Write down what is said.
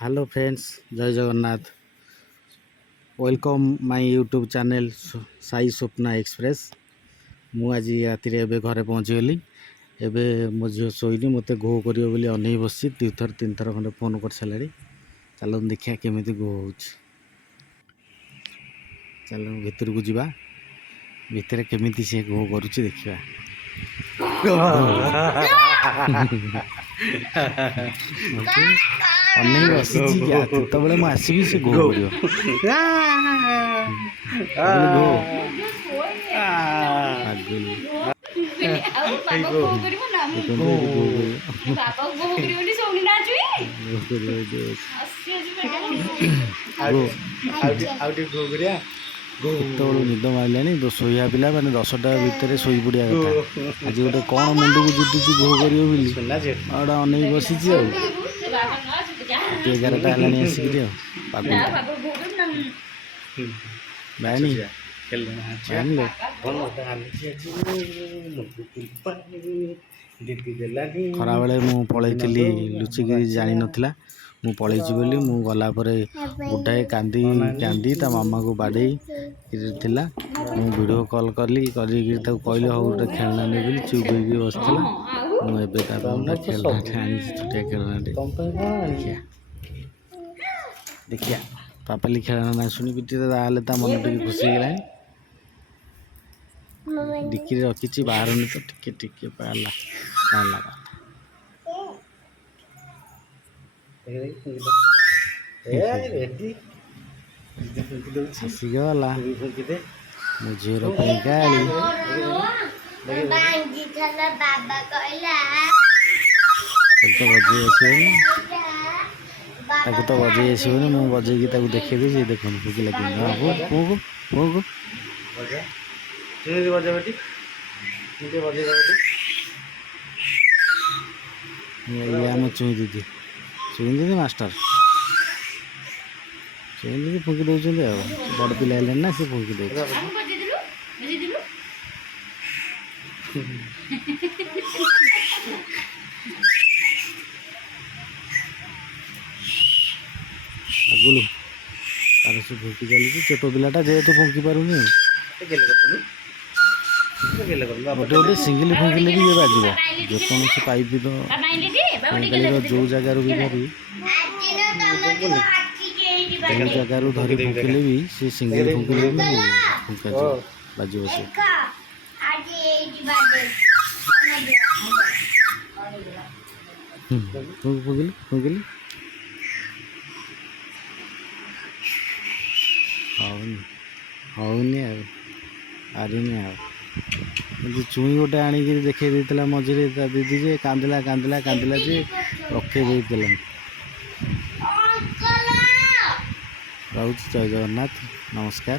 Hello friends, जय Jagannath. Welcome my YouTube channel Sai Swapna express. मु आज राति एवं घरे पहुँचीगली। एवं मो झील शोनी मत घो कर अनै बस 2 थर 3 थर खंडे फोन कर सारे। चलो देखिया केमी घो हो। चलो भितर को जीवा, भितर केमी सी घो कर देखा। अनै बसी जिते मुझे से घो केतु निद मारे शोया पिला मैंने 10टा भितर शो पड़ा कथा। आज गोटे कौन मुंड को जुटुची घो कर अनै बसी 11टा है आसिक बानी खरा बेले मु पलैली लुचिकी जानी नथिला मु पलैची बोली मु गला परे गुड्डाए कांदी कांदी ता मामा को बाडे थिला। मु वीडियो कॉल कली कहली हो गोटे खेलना ने बोली चुप होगी बसला। मु एबे ता गोटे खेलना आनी छोटिया खेलना देखिया देखिया पापाली खेलना ना शुणी पिटी ताले ता मन टिके खुशी गला। डिक्की रखी बाहर तो टिके टिके पाला पाला आसीगला मो झीर गाड़ी तो बजे आसोनी मु बजेगी देखेदी सी देख भूकी लगे आम चुई दीदी मास्टर चुई दीदी फुंकी दौरान बड़ पिला ना सी फुंकी दे आगुलू तार से फुंकी चली छोट पिलाटा जेहेतु फुंकी पारूनी गोटे गोटे सिंगल फुंकिले भी ये बाजब जेकोसी पाइप तो जो जगार भी धरी जो जगार धरी फुंकिले भी सी सिंगल फुंकिले भी फुंका बाजब से फुंकिली फुंकिली हौनी आरिनी चुई गोटे आणिक देखे देता मझे दीदी जे कांदिला कांदिला कांदिला जे रखे देला। रोच जय जगन्नाथ, नमस्कार।